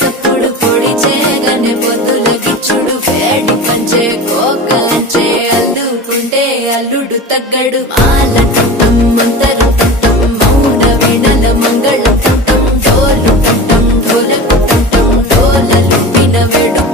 సప్పుడు పొడి చేయగానే పొద్దుల గిచ్చుడు వేడి పంచే కోకలంచే అల్లుకుంటే అల్లుడు తగ్గడు మాల టట్టం మంతర టట్టం మౌన వీణల మంగళ టట్టం డోలు టట్టం ఢోలకు టట్టం డోలలు విన వేడు